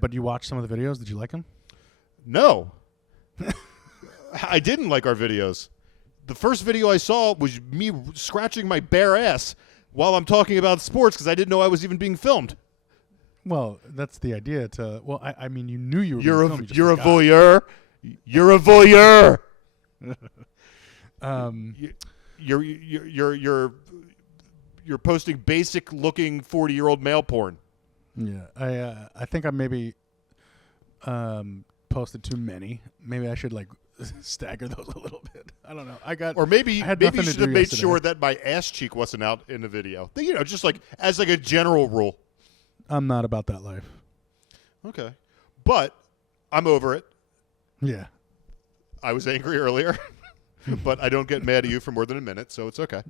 But you watched some of the videos. Did you like them? No. I didn't like our videos. The first video I saw was me scratching my bare ass while I'm talking about sports because I didn't know I was even being filmed. Well, that's the idea. I mean, you knew you were. You're being filmed, a voyeur. You're a voyeur. You're posting basic looking 40-year-old male porn. Yeah, I think I maybe posted too many. Maybe I should stagger those a little bit. I don't know. Maybe you should have made yesterday. sure that my ass cheek wasn't out in the video. Just as a general rule. I'm not about that life. Okay, but I'm over it. Yeah, I was angry earlier, but I don't get mad at you for more than a minute, so it's okay.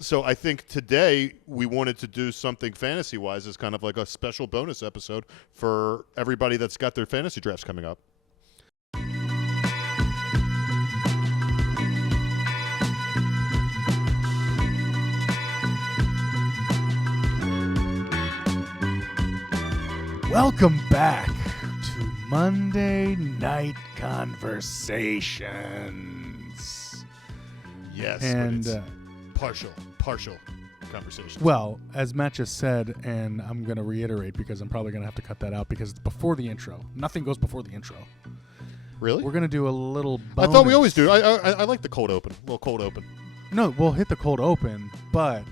So I think today we wanted to do something fantasy-wise as kind of like a special bonus episode for everybody that's got their fantasy drafts coming up. welcome back to Monday Night Conversations. Yes, and partial conversations. Well, as Matt just said, and I'm going to reiterate because I'm probably going to have to cut that out because it's before the intro. Nothing goes before the intro. Really? We're going to do a little bonus. I thought we always do. I like the cold open. A little cold open. No, we'll hit the cold open, but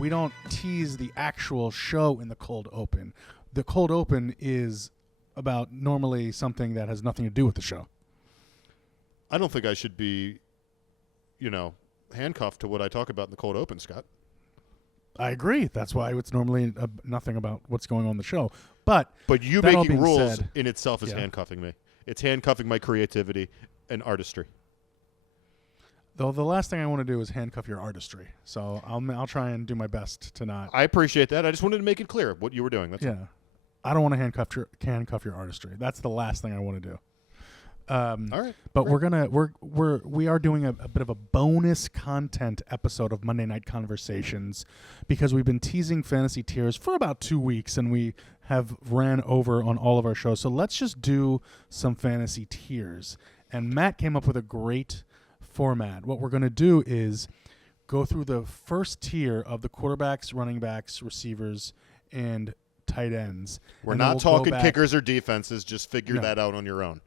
we don't tease the actual show in the cold open. The cold open is about normally something that has nothing to do with the show. I don't think I should be, handcuffed to what I talk about in the cold open, Scott. I agree. That's why it's normally nothing about what's going on in the show. But you making rules in itself is handcuffing me. It's handcuffing my creativity and artistry. Though the last thing I want to do is handcuff your artistry. So I'll try and do my best to not. I appreciate that. I just wanted to make it clear what you were doing. That's all. I don't want to handcuff your artistry. That's the last thing I want to do. All right. But we are doing a bit of a bonus content episode of Monday Night Conversations because we've been teasing fantasy tiers for about 2 weeks and we have ran over on all of our shows. So let's just do some fantasy tiers. And Matt came up with a great format. What we're going to do is go through the first tier of the quarterbacks, running backs, receivers, and tight ends. We're not talking kickers or defenses. Just figure that out on your own.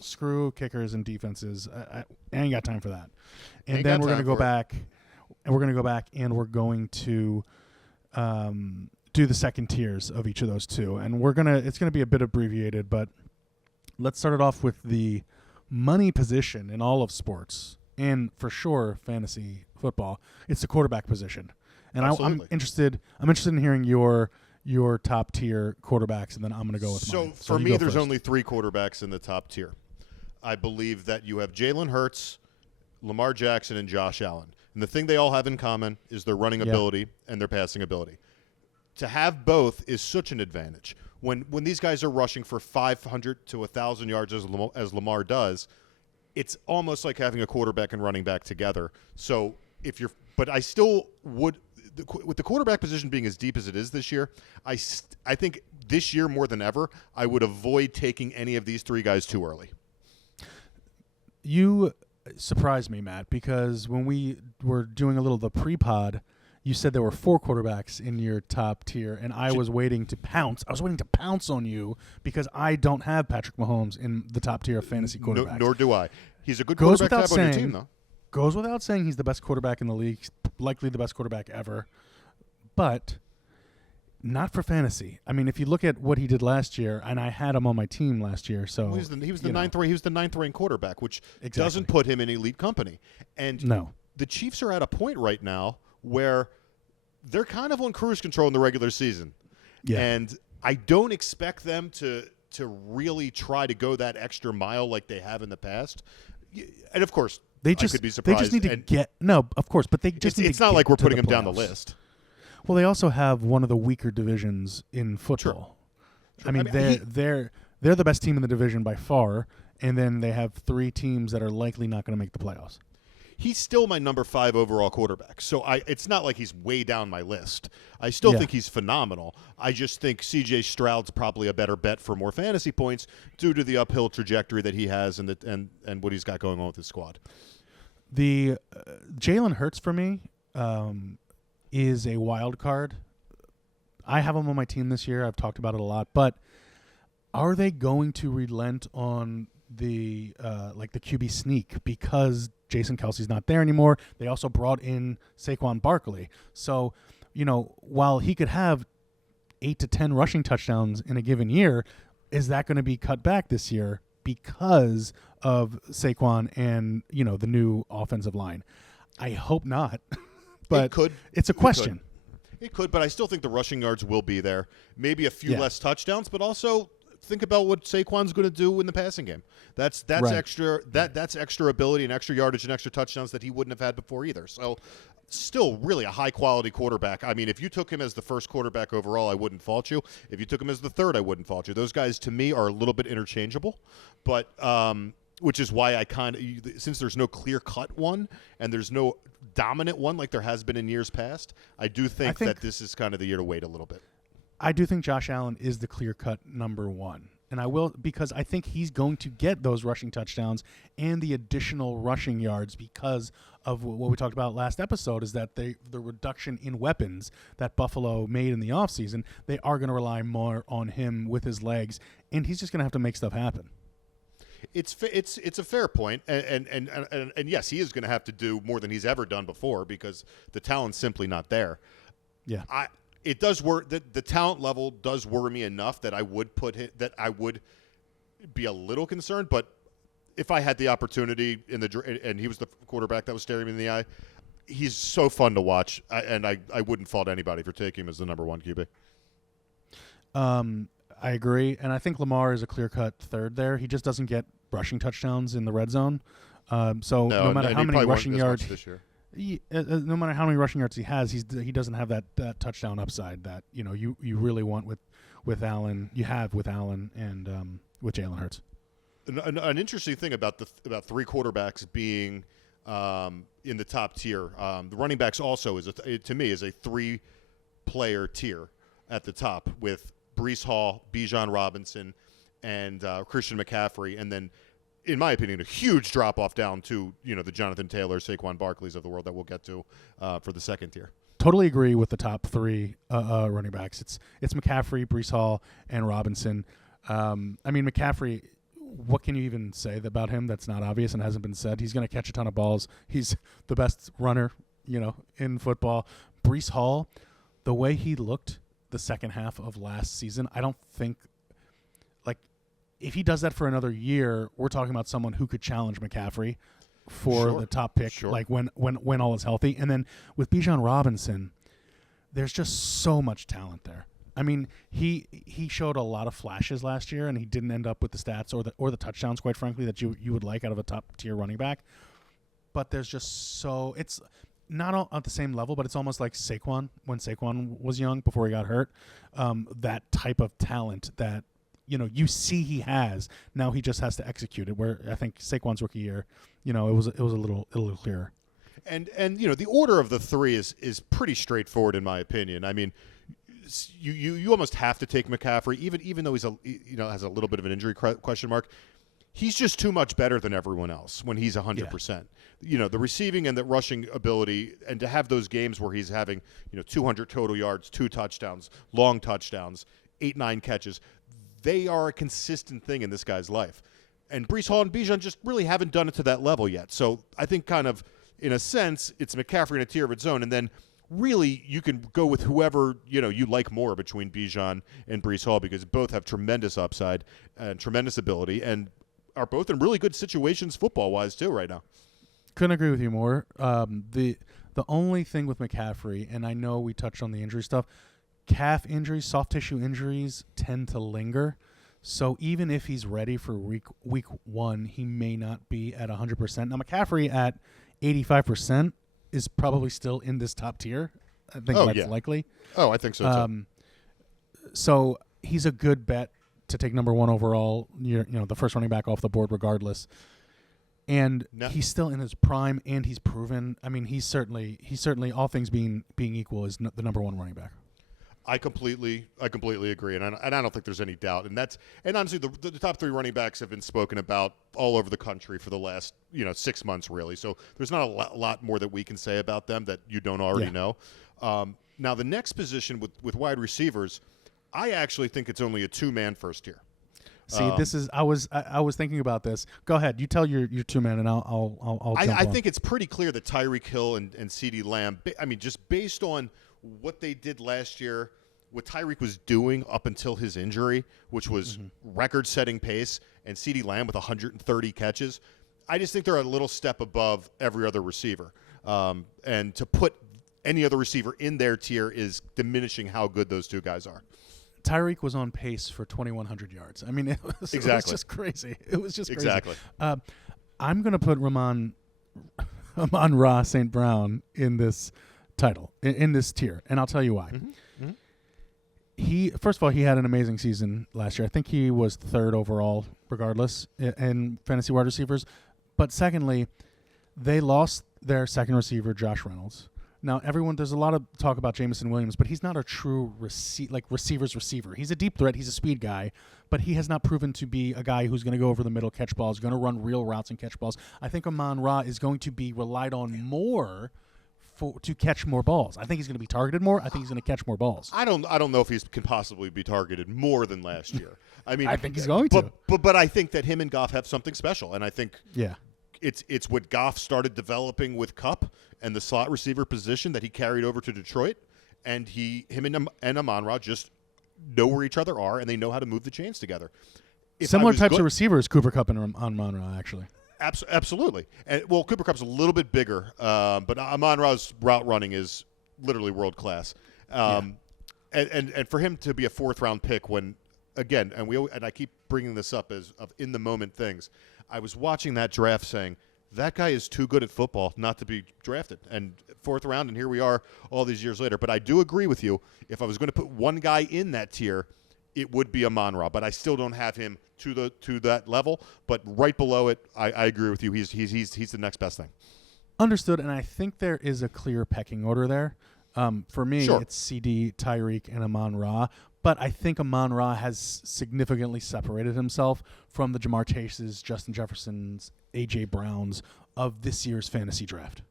Screw kickers and defenses. I ain't got time for that. And then we're going to go back, and we're going to do the second tiers of each of those two. And it's going to be a bit abbreviated, but let's start it off with the money position in all of sports, and for sure fantasy football. It's the quarterback position. And I'm interested in hearing your top tier quarterbacks, and then I'm going to go with mine. So for me, there's only 3 quarterbacks in the top tier. I believe that you have Jalen Hurts, Lamar Jackson, and Josh Allen. And the thing they all have in common is their running ability and their passing ability. To have both is such an advantage. When these guys are rushing for 500 to 1,000 yards as Lamar does, it's almost like having a quarterback and running back together. So but I still would. With the quarterback position being as deep as it is this year, I think this year more than ever, I would avoid taking any of these 3 guys too early. You surprised me, Matt, because when we were doing a little of the pre-pod, you said there were 4 quarterbacks in your top tier, and I was waiting to pounce. I was waiting to pounce on you because I don't have Patrick Mahomes in the top tier of fantasy quarterbacks. Nor do I. He's a good quarterback to have on your team, though. Goes without saying he's the best quarterback in the league, likely the best quarterback ever, but not for fantasy. I mean, if you look at what he did last year, and I had him on my team last year, so he was the ninth ranked quarterback, which doesn't put him in elite company. And the Chiefs are at a point right now where they're kind of on cruise control in the regular season, and I don't expect them to really try to go that extra mile like they have in the past. And of course, I could be surprised. They just need to get of course, but they just it's not like we're putting them down the list. Well, they also have one of the weaker divisions in football. True. I mean, they're the best team in the division by far, and then they have 3 teams that are likely not going to make the playoffs. he's still my number 5 overall quarterback. So it's not like he's way down my list. I still think he's phenomenal. I just think C.J. Stroud's probably a better bet for more fantasy points due to the uphill trajectory that he has and what he's got going on with his squad. The Jalen Hurts for me is a wild card. I have him on my team this year. I've talked about it a lot, but are they going to relent on the the QB sneak because Jason Kelsey's not there anymore? They also brought in Saquon Barkley. So, while he could have 8 to 10 rushing touchdowns in a given year, is that going to be cut back this year because of Saquon and, the new offensive line? I hope not. But it could. It's a question. It could, but I still think the rushing yards will be there. Maybe a few less touchdowns, but also think about what Saquon's going to do in the passing game. That's right. Extra. That's extra ability and extra yardage and extra touchdowns that he wouldn't have had before either. So, still really a high quality quarterback. I mean, if you took him as the first quarterback overall, I wouldn't fault you. If you took him as the third, I wouldn't fault you. Those guys to me are a little bit interchangeable, but which is why I since there's no clear cut one and there's no dominant one like there has been in years past, I think that this is kind of the year to wait a little bit. I do think Josh Allen is the clear-cut number one. And I will, because I think he's going to get those rushing touchdowns and the additional rushing yards because of what we talked about last episode, is that the reduction in weapons that Buffalo made in the offseason, they are going to rely more on him with his legs, and he's just going to have to make stuff happen. It's a fair point, and yes, he is going to have to do more than he's ever done before because the talent's simply not there. Yeah. It does work. The talent level does worry me enough that I would I would be a little concerned. But if I had the opportunity and he was the quarterback that was staring me in the eye, he's so fun to watch, and I wouldn't fault anybody for taking him as the number 1 QB. I agree, and I think Lamar is a clear-cut third there. He just doesn't get rushing touchdowns in the red zone. No matter how many rushing yards this year. No matter how many rushing yards he has, he doesn't have that touchdown upside that you really want with Allen. You have with Allen and with Jalen Hurts. An interesting thing about 3 quarterbacks being in the top tier. The running backs also to me is a 3-player tier at the top with Breece Hall, Bijan Robinson, and Christian McCaffrey, and then, in my opinion, a huge drop-off down to, the Jonathan Taylor, Saquon Barkleys of the world that we'll get to for the second tier. Totally agree with the top 3 running backs. It's McCaffrey, Breece Hall, and Robinson. McCaffrey, what can you even say about him that's not obvious and hasn't been said? He's going to catch a ton of balls. He's the best runner, in football. Breece Hall, the way he looked the second half of last season, I don't think, if he does that for another year, we're talking about someone who could challenge McCaffrey for the top pick, when all is healthy. And then with Bijan Robinson, there's just so much talent there. I mean, he showed a lot of flashes last year, and he didn't end up with the stats or the touchdowns, quite frankly, that you would like out of a top tier running back. But there's just it's not all at the same level, but it's almost like Saquon when Saquon was young before he got hurt. That type of talent that you see he has. Now he just has to execute it. Where I think Saquon's rookie year, it was a little clearer. And the order of the 3 is pretty straightforward in my opinion. I mean, you almost have to take McCaffrey, even though he's has a little bit of an injury question mark. He's just too much better than everyone else when he's 100%. Yeah. The receiving and the rushing ability, and to have those games where he's having 200 total yards, 2 touchdowns, long touchdowns, 8-9 catches. They are a consistent thing in this guy's life. And Breece Hall and Bijan just really haven't done it to that level yet. So I think kind of, in a sense, it's McCaffrey in a tier of its own. And then really you can go with whoever, you like more between Bijan and Breece Hall because both have tremendous upside and tremendous ability and are both in really good situations football-wise too right now. Couldn't agree with you more. The only thing with McCaffrey, and I know we touched on the injury stuff, calf injuries, soft tissue injuries tend to linger. So even if he's ready for week 1, he may not be at 100%. Now, McCaffrey at 85% is probably still in this top tier. I think that's likely. Oh, I think so too. So he's a good bet to take number 1 overall, the first running back off the board regardless. And he's still in his prime, and he's proven. I mean, he's certainly, all things being equal, is the number one running back. I completely agree, and I don't think there's any doubt. And honestly, the top three running backs have been spoken about all over the country for the last 6 months, really. So there's not a lot more that we can say about them that you don't already know. Now the next position with wide receivers, I actually think it's only a 2-man first tier. See, this is I was thinking about this. Go ahead, you tell your 2-man, and I'll jump I on. think it's pretty clear that Tyreek Hill and CeeDee Lamb. I mean, just based on what they did last year, what Tyreek was doing up until his injury, which was record-setting pace, and CeeDee Lamb with 130 catches, I just think they're a little step above every other receiver. And to put any other receiver in their tier is diminishing how good those two guys are. Tyreek was on pace for 2,100 yards. I mean, it was just crazy. It was just crazy. Exactly. I'm going to put Amon-Ra St. Brown in this title, in this tier, and I'll tell you why. First of all, he had an amazing season last year. I think he was 3rd overall, regardless, in fantasy wide receivers. But secondly, they lost their second receiver, Josh Reynolds. Now, there's a lot of talk about Jameson Williams, but he's not a true receiver's receiver. He's a deep threat. He's a speed guy, but he has not proven to be a guy who's going to go over the middle, catch balls, going to run real routes and catch balls. I think Amon-Ra is going to be relied on more to catch more balls. I think he's going to be targeted more. I think he's going to catch more balls. I don't know if he can possibly be targeted more than last year. I mean, I think he's going to. But I think that him and Goff have something special, and I think it's what Goff started developing with Kupp and the slot receiver position that he carried over to Detroit, and him and Amon-Ra just know where each other are, and they know how to move the chains together. Similar types of receivers, Cooper Kupp and Amon-Ra, actually. Absolutely. And Cooper Kupp's a little bit bigger, but Amon-Ra's route running is literally world class. And for him to be a 4th-round pick when, again, and I keep bringing this up as of in the moment things, I was watching that draft saying, that guy is too good at football not to be drafted. And 4th round, and here we are all these years later. But I do agree with you. If I was going to put one guy in that tier, it would be Amon-Ra. But I still don't have him to that level. But right below it, I agree with you. He's the next best thing. Understood. And I think there is a clear pecking order there. For me, it's CD, Tyreek, and Amon-Ra. But I think Amon-Ra has significantly separated himself from the Jamar Chases, Justin Jeffersons, A.J. Browns of this year's fantasy draft.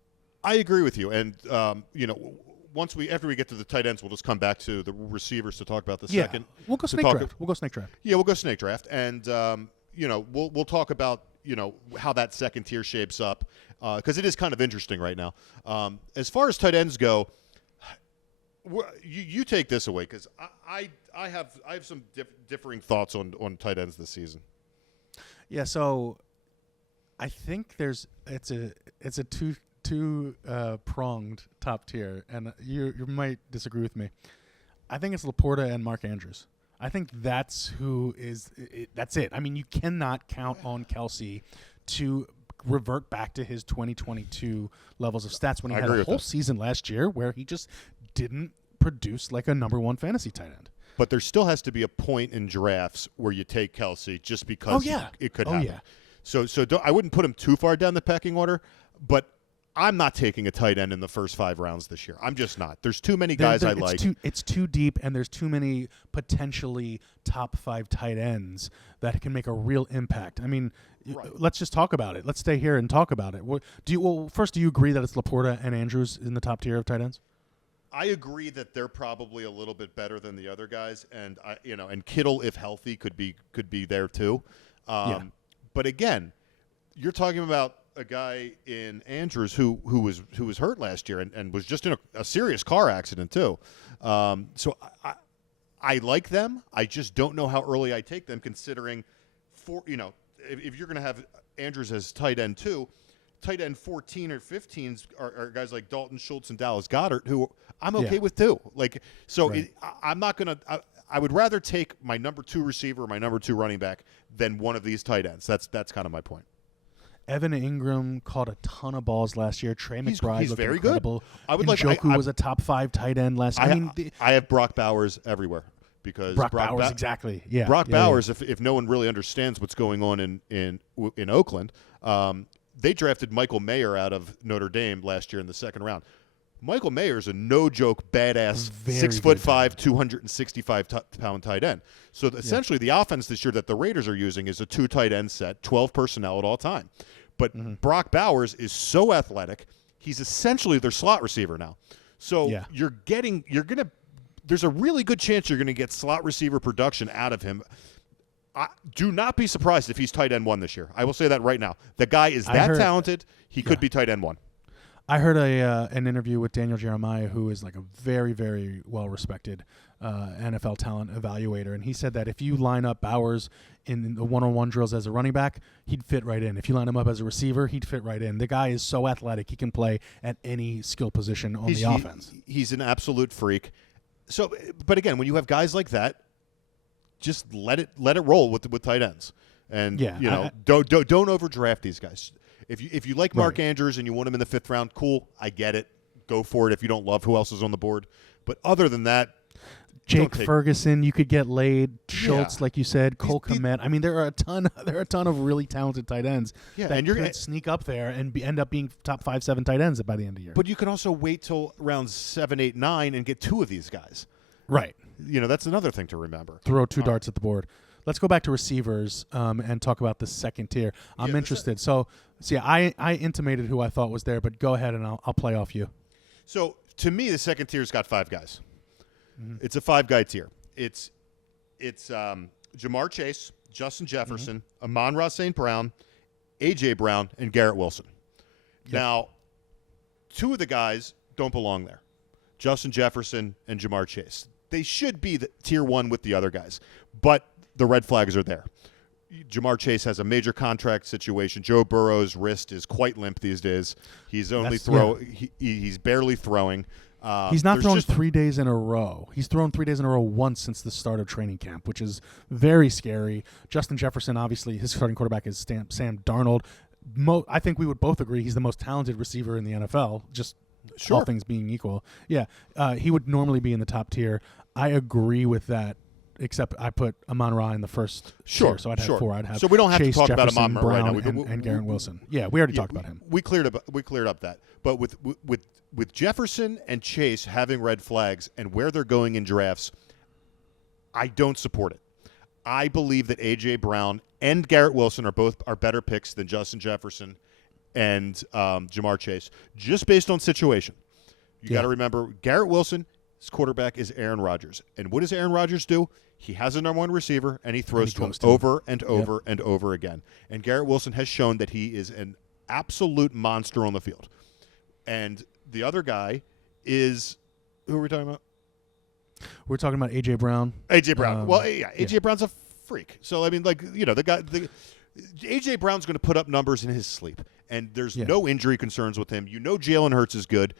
I agree with you. And, after we get to the tight ends, we'll just come back to the receivers to talk about the second. We'll go snake draft. Yeah, we'll go snake draft. And, we'll talk about, how that second tier shapes up because it is kind of interesting right now. As far as tight ends go, you take this away because I have some differing thoughts on tight ends this season. Yeah, so I think it's a two pronged top tier, and you might disagree with me. I think it's Laporta and Mark Andrews. I think that's who is it. That's it. I mean, you cannot count on Kelsey to revert back to his 2022 levels of stats when he had a whole season last year where he just didn't produce like a number one fantasy tight end. But there still has to be a point in drafts where you take Kelsey just because it could happen. Yeah. So I wouldn't put him too far down the pecking order, but I'm not taking a tight end in the first 5 rounds this year. I'm just not. There's too many guys I like. It's too deep, and there's too many potentially top 5 tight ends that can make a real impact. I mean, let's just talk about it. Let's stay here and talk about it. First, do you agree that it's Laporta and Andrews in the top tier of tight ends? I agree that they're probably a little bit better than the other guys, and and Kittle, if healthy, could be there too. But again, you're talking about a guy in Andrews who was hurt last year and was just in a serious car accident too. So I like them. I just don't know how early I take them, considering if you're going to have Andrews as tight end 2, tight end 14 or 15s are guys like Dalton Schultz and Dallas Goedert, who I'm okay with too. I'm not going to. I would rather take my number 2 receiver, my number 2 running back, than one of these tight ends. That's kind of my point. Evan Ingram caught a ton of balls last year. Trey McBride looked very incredible. Good. Njoku was a top 5 tight end last year. I have Brock Bowers everywhere because Brock Bowers, exactly. Yeah. Brock Bowers, if no one really understands what's going on in Oakland, they drafted Michael Mayer out of Notre Dame last year in the second round. Michael Mayer is a no-joke, badass, 6'5", 265-pound tight end. So essentially the offense this year that the Raiders are using is a 2 tight end set, 12 personnel at all time. But Brock Bowers is so athletic, he's essentially their slot receiver now. So there's a really good chance you're going to get slot receiver production out of him. Do not be surprised if he's tight end 1 this year. I will say that right now. The guy is that talented, he could be tight end 1. I heard an interview with Daniel Jeremiah, who is like a very, very well-respected NFL talent evaluator, and he said that if you line up Bowers in the one-on-one drills as a running back, he'd fit right in. If you line him up as a receiver, he'd fit right in. The guy is so athletic, he can play at any skill position on the offense. He's an absolute freak. So, but again, when you have guys like that, just let it roll with tight ends, and don't overdraft these guys. If you like Mark Andrews and you want him in the 5th round, cool. I get it. Go for it. If you don't love who else is on the board, but other than that, Jake Ferguson, you could get laid. Schultz, like you said, Cole Kmet. I mean, there are a ton of really talented tight ends that could sneak up there and end up being top 5, 7 tight ends by the end of the year. But you can also wait till rounds 7, 8, 9 and get 2 of these guys. Right. That's another thing to remember. Throw 2 darts at the board. Let's go back to receivers and talk about the second tier. I'm interested. I intimated who I thought was there, but go ahead and I'll play off you. So to me, the second tier's got 5 guys. It's a 5-guy tier. It's Jamar Chase, Justin Jefferson, Amon-Ra St. Brown, A.J. Brown, and Garrett Wilson. Yep. Now, 2 of the guys don't belong there, Justin Jefferson and Jamar Chase. They should be the tier 1 with the other guys, but the red flags are there. Jamar Chase has a major contract situation. Joe Burrow's wrist is quite limp these days. He's he's barely throwing. He's not thrown 3 days in a row. He's thrown 3 days in a row once since the start of training camp, which is very scary. Justin Jefferson, obviously, his starting quarterback is Sam Darnold. I think we would both agree he's the most talented receiver in the NFL, just all things being equal. Yeah, he would normally be in the top tier. I agree with that, except I put Amon-Ra in the first tier, so I'd have 4. I'd have so we don't have Chase, to talk Jefferson, about Amon-Ra Brown, right now. and Garrett Wilson. Yeah, we already talked about him. We cleared up that. But with Jefferson and Chase having red flags and where they're going in drafts, I don't support it. I believe that A.J. Brown and Garrett Wilson are better picks than Justin Jefferson and Jamar Chase, just based on situation. You got to remember, Garrett Wilson's quarterback is Aaron Rodgers. And what does Aaron Rodgers do? He has a number 1 receiver, and he throws to him over and over and over again. And Garrett Wilson has shown that he is an absolute monster on the field. And the other guy is – who are we talking about? We're talking about A.J. Brown. A.J. Brown. A.J. Brown's a freak. So, I mean, A.J. Brown's going to put up numbers in his sleep. And there's no injury concerns with him. Jalen Hurts is good.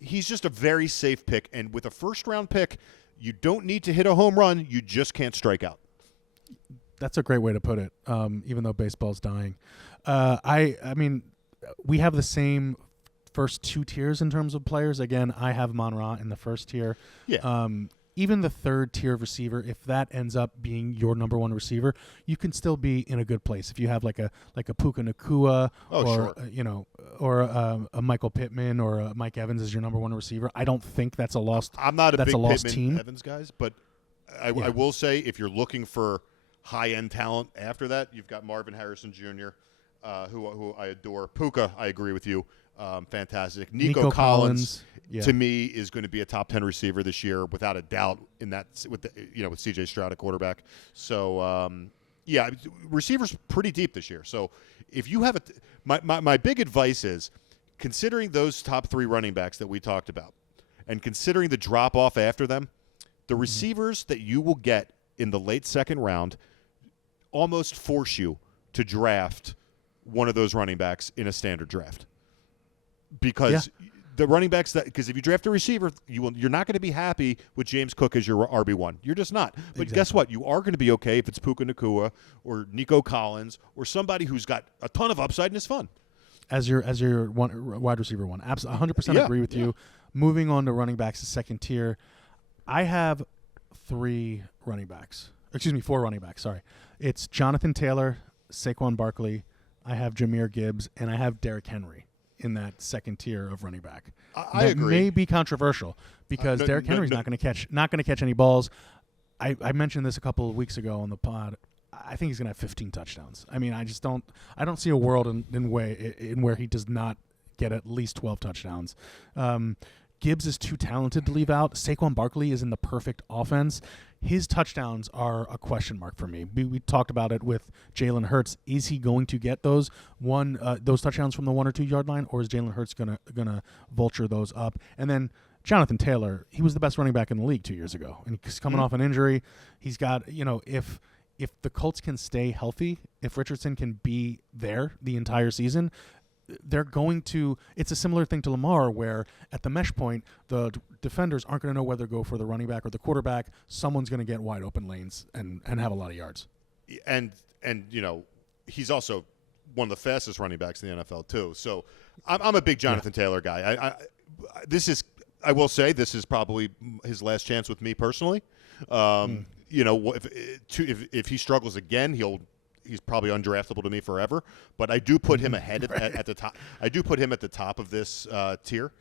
He's just a very safe pick. And with a first-round pick, you don't need to hit a home run. You just can't strike out. That's a great way to put it, even though baseball's dying. I mean, we have the same first 2 tiers in terms of players. Again, I have Amon-Ra in the first tier. Yeah. Even the third tier of receiver, if that ends up being your number 1 receiver, you can still be in a good place. If you have like a Puka Nacua or a Michael Pittman or a Mike Evans as your number 1 receiver, I don't think that's a lost. I'm not a big lost Pittman team. Evans guys, but I will say if you're looking for high-end talent after that, you've got Marvin Harrison Jr., who I adore. Puka, I agree with you. Fantastic. Nico Collins to me is going to be a top 10 receiver this year without a doubt in that with CJ Stroud at quarterback. So receivers pretty deep this year. So if you have my big advice is considering those top 3 running backs that we talked about and considering the drop off after them, the receivers that you will get in the late second round almost force you to draft one of those running backs in a standard draft. Because the running backs because if you draft a receiver, you're not going to be happy with James Cook as your RB1. You're just not. But guess what? You are going to be okay if it's Puka Nacua or Nico Collins or somebody who's got a ton of upside and is fun. As your wide receiver 1. 100% agree with you. Moving on to running backs, the second tier, I have 4 running backs. Sorry. It's Jonathan Taylor, Saquon Barkley, I have Jahmyr Gibbs, and I have Derrick Henry in that second tier of running back. I agree. May be controversial because Derrick Henry's not going to catch any balls. I mentioned this a couple of weeks ago on the pod. I think he's going to have 15 touchdowns. I mean, I don't see a world in where he does not get at least 12 touchdowns. Gibbs is too talented to leave out. Saquon Barkley is in the perfect offense. His touchdowns are a question mark for me. We talked about it with Jalen Hurts. Is he going to get those touchdowns from the 1 or 2 yard line, or is Jalen Hurts gonna vulture those up? And then Jonathan Taylor, he was the best running back in the league 2 years ago, and he's coming off an injury. He's got, if the Colts can stay healthy, if Richardson can be there the entire season, they're going to – it's a similar thing to Lamar where at the mesh point, the defenders aren't going to know whether to go for the running back or the quarterback. Someone's going to get wide open lanes and have a lot of yards. And he's also one of the fastest running backs in the NFL too. So I'm a big Jonathan Taylor guy. I will say this is probably his last chance with me personally. If he struggles again, he's probably undraftable to me forever. But I do put him ahead at the top. I do put him at the top of this tier.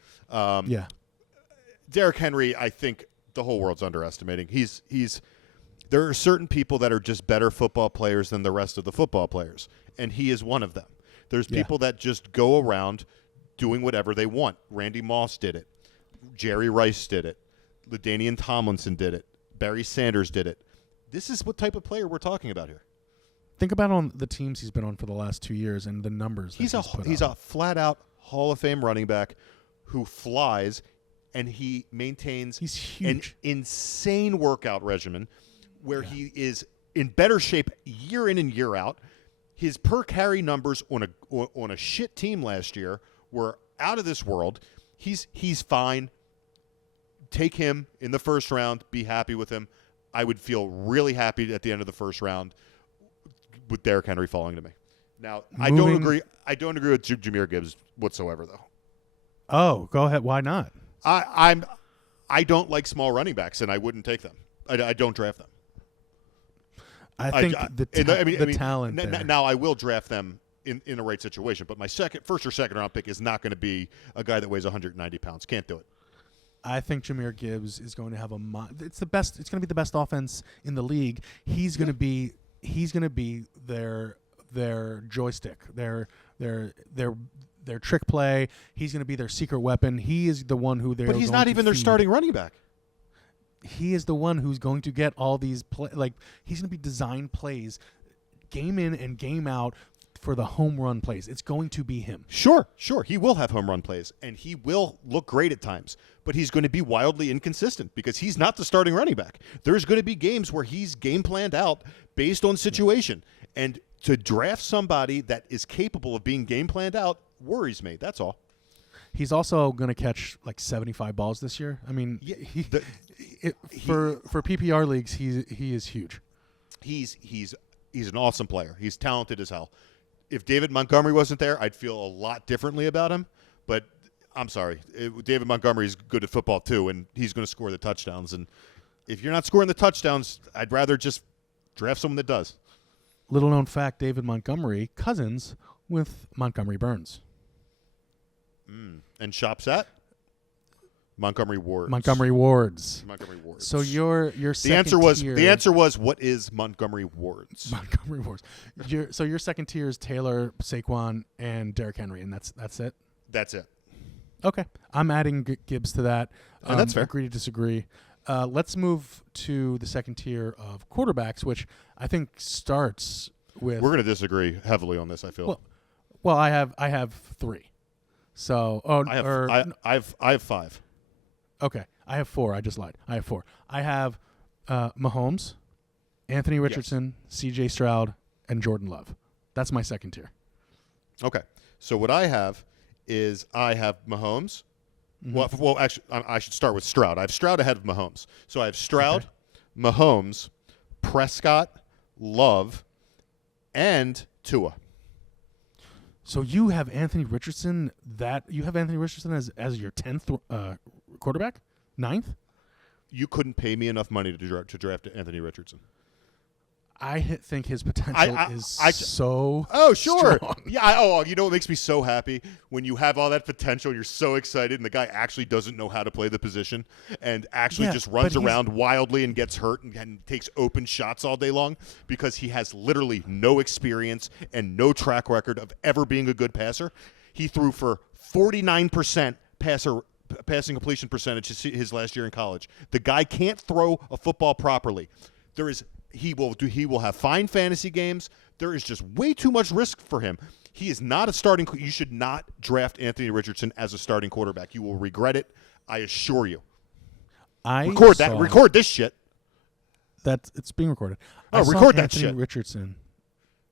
Derrick Henry, I think the whole world's underestimating. There are certain people that are just better football players than the rest of the football players, and he is one of them. There's people that just go around doing whatever they want. Randy Moss did it. Jerry Rice did it. LaDainian Tomlinson did it. Barry Sanders did it. This is what type of player we're talking about here. Think about on the teams he's been on for the last 2 years and the numbers. He's a flat-out Hall of Fame running back who flies, and he maintains an insane workout regimen where he is in better shape year in and year out. His per carry numbers on a shit team last year were out of this world. He's fine. Take him in the first round. Be happy with him. I would feel really happy at the end of the first round with Derrick Henry falling to me. Now, I don't agree with Jahmyr Gibbs whatsoever, though. Oh, go ahead. Why not? I don't like small running backs, and I wouldn't take them. I don't draft them. I think the talent. Now I will draft them in a right situation, but my first or second round pick is not going to be a guy that weighs 190 pounds. Can't do it. I think Jahmyr Gibbs is going to have it's the best. It's going to be the best offense in the league. He's going to be their joystick, their trick play. He's going to be their secret weapon. He is the one who they're. But he's not even their starting running back. He is the one who's going to get all these he's going to be design plays, game in and game out for the home run plays. It's going to be him. Sure. He will have home run plays, and he will look great at times, but he's going to be wildly inconsistent because he's not the starting running back. There's going to be games where he's game planned out based on situation, and to draft somebody that is capable of being game planned out worries me. That's all. He's also going to catch 75 balls this year. I mean, for PPR leagues, he is huge. He's an awesome player. He's talented as hell. If David Montgomery wasn't there, I'd feel a lot differently about him. But I'm sorry, David Montgomery's good at football too, and he's going to score the touchdowns. And if you're not scoring the touchdowns, I'd rather just draft someone that does. Little known fact: David Montgomery cousins with Montgomery Burns. And shops at Montgomery Wards. Montgomery Wards. So your the answer was what is Montgomery Wards? Montgomery Wards. Your second tier is Taylor, Saquon, and Derrick Henry, and that's it. That's it. Okay, I'm adding Gibbs to that. And that's fair. Agree to disagree. Let's move to the second tier of quarterbacks, which I think starts with. We're going to disagree heavily on this. I feel. Well, I have 3. So, I have 5. Okay, I have 4. I just lied. I have 4. I have Mahomes, Anthony Richardson, C.J. Stroud, and Jordan Love. That's my second tier. Okay, so what I have is I have Mahomes. Mm-hmm. Well, actually, I should start with Stroud. I have Stroud ahead of Mahomes. So I have Stroud, Mahomes, Prescott, Love, and Tua. So you have Anthony Richardson. You have Anthony Richardson as your 10th quarterback, 9th. You couldn't pay me enough money to draft Anthony Richardson. I think his potential is so Oh, sure. strong. Yeah. You know what makes me so happy? When you have all that potential, you're so excited, and the guy actually doesn't know how to play the position and actually just runs around wildly and gets hurt and takes open shots all day long because he has literally no experience and no track record of ever being a good passer. He threw for 49% passing completion percentage his last year in college. The guy can't throw a football properly. He will have fine fantasy games. There is just way too much risk for him. He is not a starting. You should not draft Anthony Richardson as a starting quarterback. You will regret it. I assure you. Record this shit. It's being recorded. Record that Anthony shit. Richardson.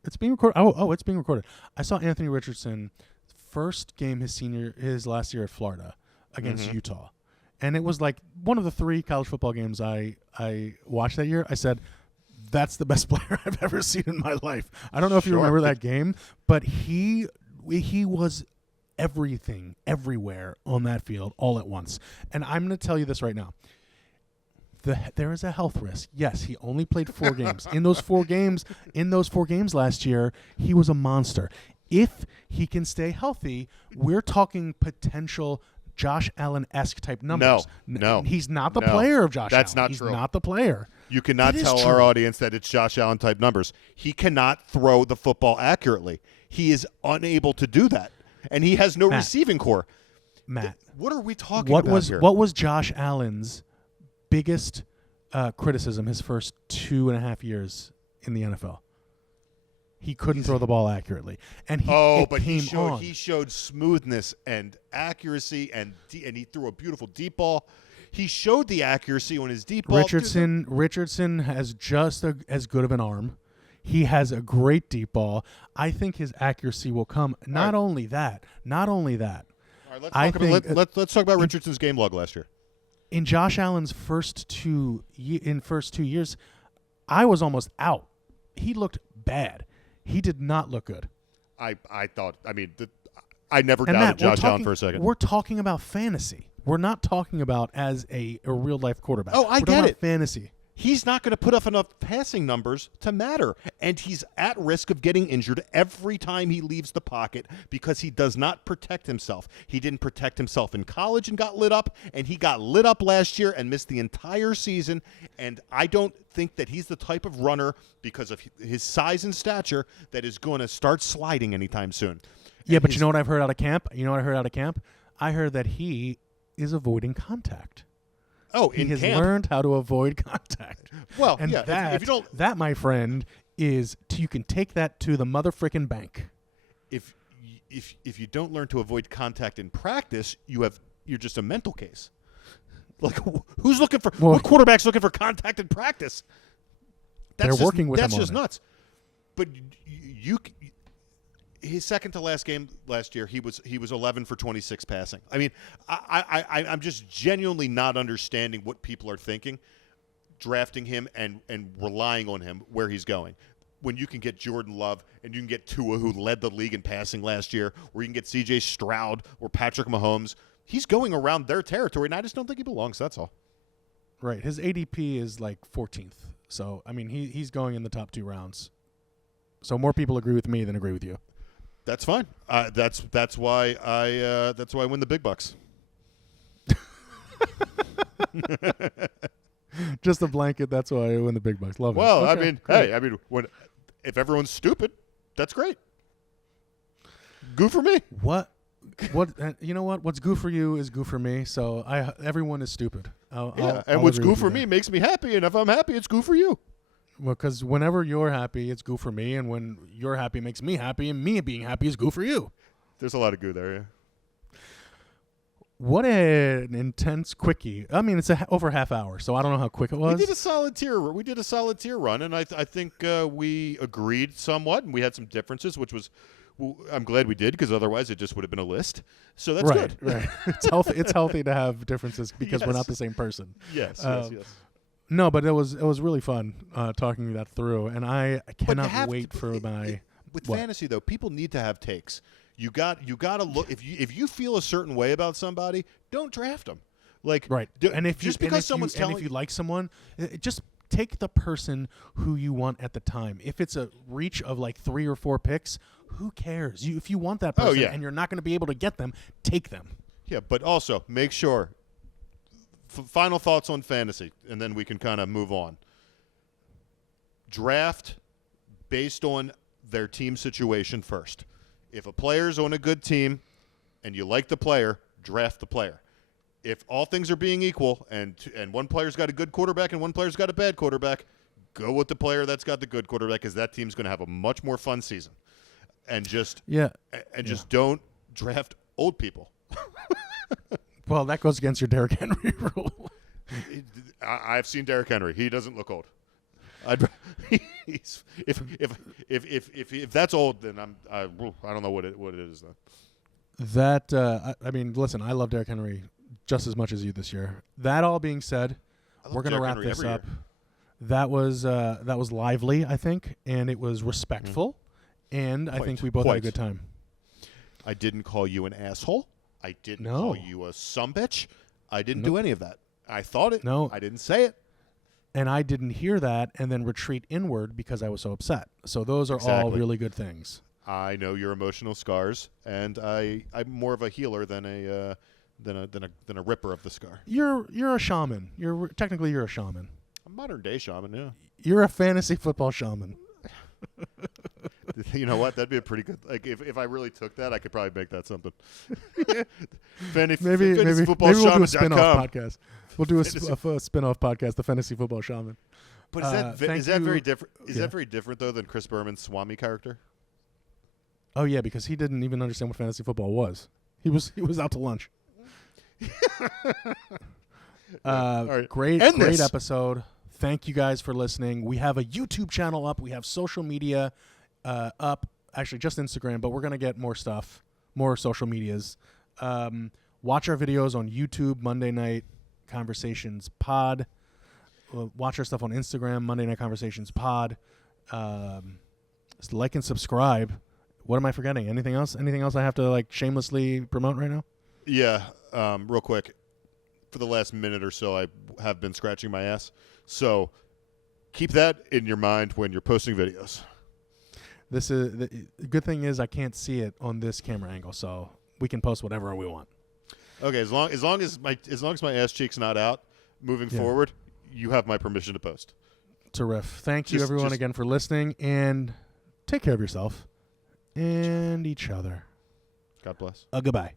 It's being recorded. It's being recorded. I saw Anthony Richardson first game his last year at Florida against Utah, and it was like one of the 3 college football games I watched that year. I said, that's the best player I've ever seen in my life. I don't know if you remember that game, but he was everything, everywhere on that field all at once. And I'm going to tell you this right now. There is a health risk. Yes, he only played 4 games. In those 4 games last year, he was a monster. If he can stay healthy, we're talking potential Josh Allen-esque type numbers. No. He's not the player of Josh Allen. That's not true. He's not the player. You cannot tell our audience that it's Josh Allen type numbers. He cannot throw the football accurately. He is unable to do that. And he has no receiving core. Matt. What are we talking about here? What was Josh Allen's biggest criticism his first 2.5 years in the NFL? He couldn't throw the ball accurately, and he showed smoothness and accuracy, and he threw a beautiful deep ball. He showed the accuracy on his deep ball. Richardson has just as good of an arm. He has a great deep ball. I think his accuracy will come. Not only that. All right, let's talk about Richardson's game log last year. In Josh Allen's first 2 years, I was almost out. He looked bad. He did not look good. I never doubted Josh Allen for a second. We're talking about fantasy. We're not talking about as a real life quarterback. I get it. Fantasy. He's not going to put up enough passing numbers to matter, and he's at risk of getting injured every time he leaves the pocket because he does not protect himself. He didn't protect himself in college and got lit up, and he got lit up last year and missed the entire season, and I don't think that he's the type of runner because of his size and stature that is going to start sliding anytime soon. Yeah, but you know what I've heard out of camp? I heard that he is avoiding contact. He has learned how to avoid contact. Well, and if you don't, that, my friend, is you can take that to the motherfucking bank. If you don't learn to avoid contact in practice, you're just a mental case. Like what quarterback's looking for contact in practice? They're working with him on it. That's just nuts. But his second to last game last year, he was 11 for 26 passing. I mean, I'm just genuinely not understanding what people are thinking, drafting him and relying on him where he's going. When you can get Jordan Love and you can get Tua, who led the league in passing last year, or you can get C.J. Stroud or Patrick Mahomes, he's going around their territory, and I just don't think he belongs. That's all. Right. His ADP is like 14th. So, I mean, he's going in the top 2 rounds. So more people agree with me than agree with you. That's fine. That's why I win the big bucks. Just a blanket. That's why I win the big bucks. Love it. Well, Okay, if everyone's stupid, that's great. Good for me. What? You know what? What's good for you is good for me. So everyone is stupid. And what's good for me makes me happy, and if I'm happy, it's good for you. Well, because whenever you're happy, it's good for me, and when you're happy, makes me happy, and me being happy is good for you. There's a lot of good there, yeah. What an intense quickie! I mean, it's over half hour, so I don't know how quick it was. We did a solid tier run, and I think we agreed somewhat, and we had some differences, which was. I'm glad we did because otherwise it just would have been a list. So that's good. Right. It's healthy to have differences because we're not the same person. Yes. No, but it was really fun talking that through, and I cannot wait for my. With fantasy though, people need to have takes. You got to look if you feel a certain way about somebody, don't draft them. Like right, and if just because someone's telling you like someone, just take the person who you want at the time. If it's a reach of like 3 or 4 picks, who cares? If you want that person and you're not going to be able to get them, take them. Yeah, but also make sure. Final thoughts on fantasy, and then we can kind of move on. Draft based on their team situation first. If a player's on a good team and you like the player, draft the player. If all things are being equal and one player's got a good quarterback and one player's got a bad quarterback, go with the player that's got the good quarterback, because that team's going to have a much more fun season. And just just don't draft old people. Well, that goes against your Derrick Henry rule. I've seen Derrick Henry. He doesn't look old. If that's old, then I don't know what it is then. That I mean, listen, I love Derrick Henry just as much as you this year. That all being said, we're going to wrap this up. That was lively, I think, and it was respectful, and I think we both had a good time. I didn't call you an asshole. I didn't call you a sumbitch. I didn't do any of that. I thought it. No. I didn't say it. And I didn't hear that and then retreat inward because I was so upset. So those are all really good things. I know your emotional scars, and I'm more of a healer than a ripper of the scar. You're a shaman. Technically you're a shaman. A modern day shaman, yeah. You're a fantasy football shaman. You know what? That'd be a pretty good. Like if I really took that, I could probably make that something. Maybe we'll do a spin-off podcast. We'll do a spin-off podcast, the Fantasy Football Shaman. But is that very different? Is that very different though than Chris Berman's Swami character? Oh yeah, because he didn't even understand what fantasy football was. He was out to lunch. Right. Great episode. Thank you guys for listening. We have a YouTube channel up. We have social media up. Actually, just Instagram, but we're going to get more stuff, more social medias. Watch our videos on YouTube, Monday Night Conversations Pod. Watch our stuff on Instagram, Monday Night Conversations Pod. Like and subscribe. What am I forgetting? Anything else? Anything else I have to like shamelessly promote right now? Yeah, real quick. For the last minute or so, I have been scratching my ass. So keep that in your mind when you're posting videos. This is the good thing is I can't see it on this camera angle, so we can post whatever we want. Okay, as long as my ass cheek's not out, moving forward, you have my permission to post. Terrific. Thank you everyone again for listening, and take care of yourself and each other. God bless. Goodbye.